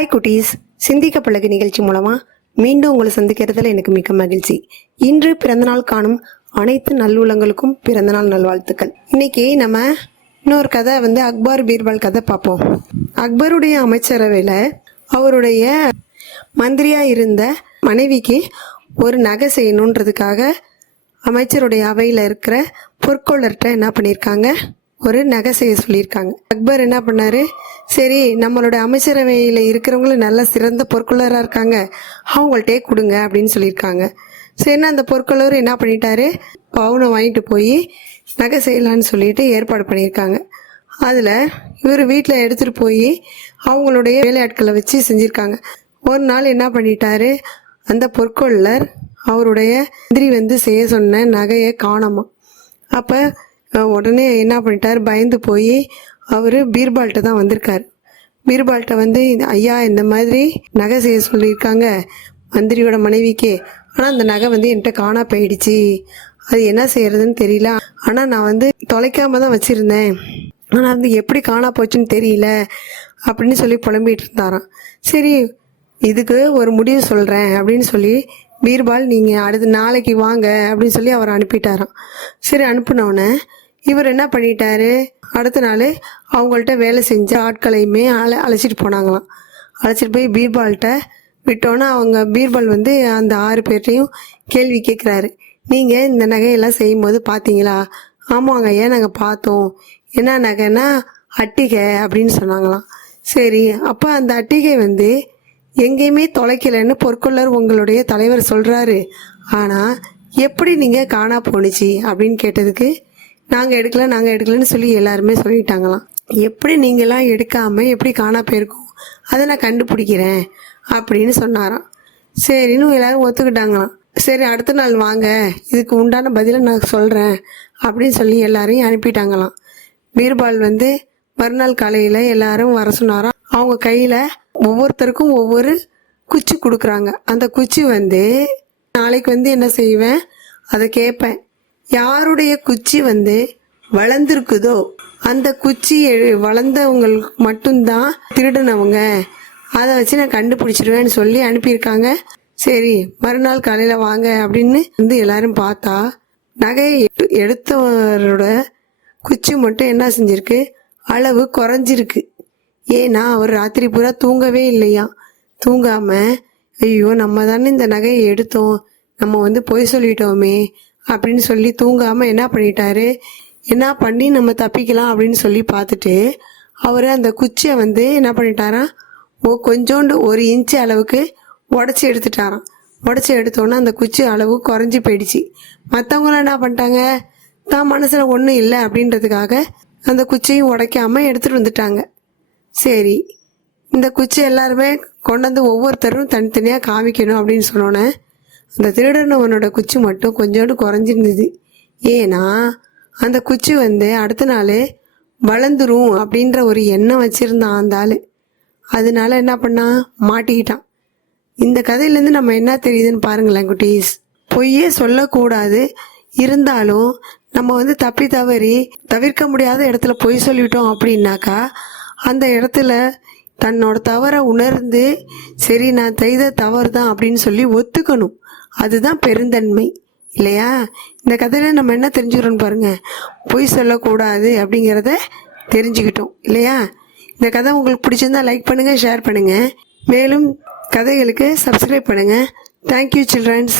Hi குட்டீஸ். சிந்திக்க பழகு நிகழ்ச்சி மூலமா மீண்டும் உங்களை சந்திக்கிறதுல எனக்கு மிக்க மகிழ்ச்சி. இன்று பிறந்தநாள் காணும் அனைத்து நல்லுள்ளங்களுக்கும் பிறந்தநாள் நல்வாழ்த்துக்கள். இன்னைக்கு நம்ம இன்னொரு கதை வந்து அக்பர் பீர்பால் கதை பார்ப்போம். அக்பருடைய அமைச்சரவையில் அவருடைய மந்திரியா இருந்த மனைவிக்கு ஒரு நகை செய்யணுன்றதுக்காக அமைச்சருடைய அவையில் இருக்கிற பொற்கொள்ளர்கிட்ட என்ன பண்ணியிருக்காங்க ஒரு நகை செய்ய சொல்லியிருக்காங்க. அக்பர் என்ன பண்ணாரு? சரி நம்மளோட அமைச்சரவையில் இருக்கிறவங்களும் நல்ல சிறந்த பொற்கொள்ளராக இருக்காங்க. அவங்கள்ட்டே கொடுங்க அப்படின்னு சொல்லியிருக்காங்க. சரின்னா அந்த பொற்கொள்ளர் என்ன பண்ணிட்டாரு? பவுனை வாங்கிட்டு போய் நகை செய்யலான்னு சொல்லிட்டு ஏற்பாடு பண்ணியிருக்காங்க. அதில் இவர் வீட்டில் எடுத்துகிட்டு போய் அவங்களுடைய வேலையாட்களை வச்சு செஞ்சுருக்காங்க. ஒரு நாள் என்ன பண்ணிட்டாரு? அந்த பொற்கொள்ளர் அவருடைய மந்திரி வந்து செய்ய சொன்ன நகையை காணாமா. அப்போ உடனே என்ன பண்ணிட்டார்? பயந்து போய் அவர் பீர்பால்கிட்ட தான் வந்திருக்கார். பீர்பால்கிட்ட வந்து "இது ஐயா இந்த மாதிரி நகை செய்ய சொல்லியிருக்காங்க மந்திரியோட மனைவிக்கு. ஆனால் அந்த நகை வந்து என்கிட்ட காணா போயிடுச்சு. அது என்ன செய்யறதுன்னு தெரியல. ஆனால் நான் வந்து தொலைக்காம தான் வச்சுருந்தேன். ஆனால் அது எப்படி காணா போச்சுன்னு தெரியல அப்படின்னு சொல்லி புலம்பிகிட்டு இருந்தாராம். சரி இதுக்கு ஒரு முடிவு சொல்கிறேன் அப்படின்னு சொல்லி பீர்பால் நீங்கள் அடுத்த நாளைக்கு வாங்க அப்படின்னு சொல்லி அவர் அனுப்பிட்டாராம். சரி அனுப்புனோடனே இவர் என்ன பண்ணிட்டாரு? அடுத்த நாள் அவங்கள்ட்ட வேலை செஞ்ச ஆட்களையுமே அழ அழைச்சிட்டு போனாங்களாம். அழைச்சிட்டு போய் பீர்பால்கிட்ட விட்டோன்னே அவங்க பீர்பால் வந்து அந்த ஆறு பேர்ட்டையும் கேள்வி கேட்குறாரு நீங்கள் இந்த நகையெல்லாம் செய்யும்போது பார்த்தீங்களா ஆமாங்க ஏன் நாங்கள் பார்த்தோம் என்ன நகைன்னா அட்டிகை அப்படின்னு சொன்னாங்களாம். சரி அப்போ அந்த அட்டிகை வந்து எங்கேயுமே தொலைக்கலைன்னு பொற்கொள்ளர் உங்களுடைய தலைவர் சொல்கிறாரு ஆனால் எப்படி நீங்கள் காணா போணுச்சு? அப்படின்னு கேட்டதுக்கு நாங்கள் எடுக்கல நாங்கள் எடுக்கலன்னு சொல்லி எல்லாருமே சொல்லிட்டாங்களாம். எப்படி நீங்களாம் எடுக்காம எப்படி காணா போயிருக்கோம்? அதை நான் கண்டுபிடிக்கிறேன் அப்படின்னு சொன்னாராம். சரின்னு எல்லாரும் ஒத்துக்கிட்டாங்களாம். சரி அடுத்த நாள் வாங்க இதுக்கு உண்டான பதிலை நான் சொல்கிறேன் அப்படின்னு சொல்லி எல்லாரையும் அனுப்பிட்டாங்களாம். பீர்பால் வந்து மறுநாள் காலையில் எல்லாரும் வர சொன்னாராம். அவங்க கையில் ஒவ்வொருத்தருக்கும் ஒவ்வொரு குச்சி கொடுக்குறாங்க. அந்த குச்சி வந்து நாளைக்கு வந்து என்ன செய்வேன்? அதை கேட்பேன். யாருடைய குச்சி வந்து வளர்ந்துருக்குதோ அந்த குச்சி வளர்ந்தவங்களுக்கு மட்டும்தான் திருடினவங்க. அதை வச்சு நான் கண்டுபிடிச்சிருவேன்னு சொல்லி அனுப்பியிருக்காங்க. சரி மறுநாள் காலையில் வாங்க அப்படின்னு வந்து எல்லாரும் பார்த்தா நகையை எடுத்தவரோட குச்சி மட்டும் என்ன செஞ்சிருக்கு? அளவு குறைஞ்சிருக்கு. ஏன்னா அவர் ராத்திரி பூரா தூங்கவே இல்லையா? தூங்காமல் ஐயோ நம்ம தானே இந்த நகையை எடுத்தோம். நம்ம வந்து பொய் சொல்லிட்டோமே. அப்படின்னு சொல்லி தூங்காமல் என்ன பண்ணிட்டாரு? என்ன பண்ணி நம்ம தப்பிக்கலாம் அப்படின்னு சொல்லி பார்த்துட்டு அவர் அந்த குச்சியை வந்து என்ன பண்ணிட்டாராம்? ஓ கொஞ்சோண்டு ஒரு இன்ச்சு அளவுக்கு உடச்சி எடுத்துட்டாராம். உடச்சி எடுத்தோன்னே அந்த குச்சி அளவு குறைஞ்சி போயிடுச்சு. மற்றவங்களாம் என்ன பண்ணிட்டாங்க? தான் மனசில் ஒன்றும் இல்லை அப்படின்றதுக்காக அந்த குச்சியும் உடைக்காமல் எடுத்துகிட்டு வந்துட்டாங்க. சரி இந்த குச்சி எல்லாருமே கொண்டு வந்து ஒவ்வொருத்தரும் தனித்தனியாக காமிக்கணும் அப்படின்னு சொன்னோன்னே அந்த திருடனவனோட குச்சி மட்டும் கொஞ்சோண்டு குறைஞ்சிருந்தது. ஏன்னா அந்த குச்சி வந்து அடுத்த நாள் வளர்ந்துரும் அப்படின்ற ஒரு எண்ணம் வச்சுருந்தான் அந்த ஆள். அதனால என்ன பண்ணான் மாட்டிக்கிட்டான். இந்த கதையிலேருந்து நம்ம என்ன தெரியுதுன்னு பாருங்களேன் குட்டீஸ். பொய்யே சொல்லக்கூடாது. இருந்தாலும் நம்ம வந்து தப்பி தவறி தவிர்க்க முடியாத இடத்துல பொய் சொல்லிட்டோம் அப்படின்னாக்கா அந்த இடத்துல தன்னோட தவறை உணர்ந்து சரி நான் செய்த தவறு தான் அப்படின்னு சொல்லி ஒத்துக்கணும். அதுதான் பெருந்தன்மை இல்லையா? இந்த கதையில் நம்ம என்ன தெரிஞ்சுக்கிறோன்னு பாருங்கள் பொய் சொல்லக்கூடாது அப்படிங்கிறத தெரிஞ்சுக்கிட்டோம் இல்லையா? இந்த கதை உங்களுக்கு பிடிச்சிருந்தா லைக் பண்ணுங்கள் ஷேர் பண்ணுங்கள் மேலும் கதைகளுக்கு சப்ஸ்கிரைப் பண்ணுங்கள் தேங்க்யூ சில்ட்ரன்ஸ்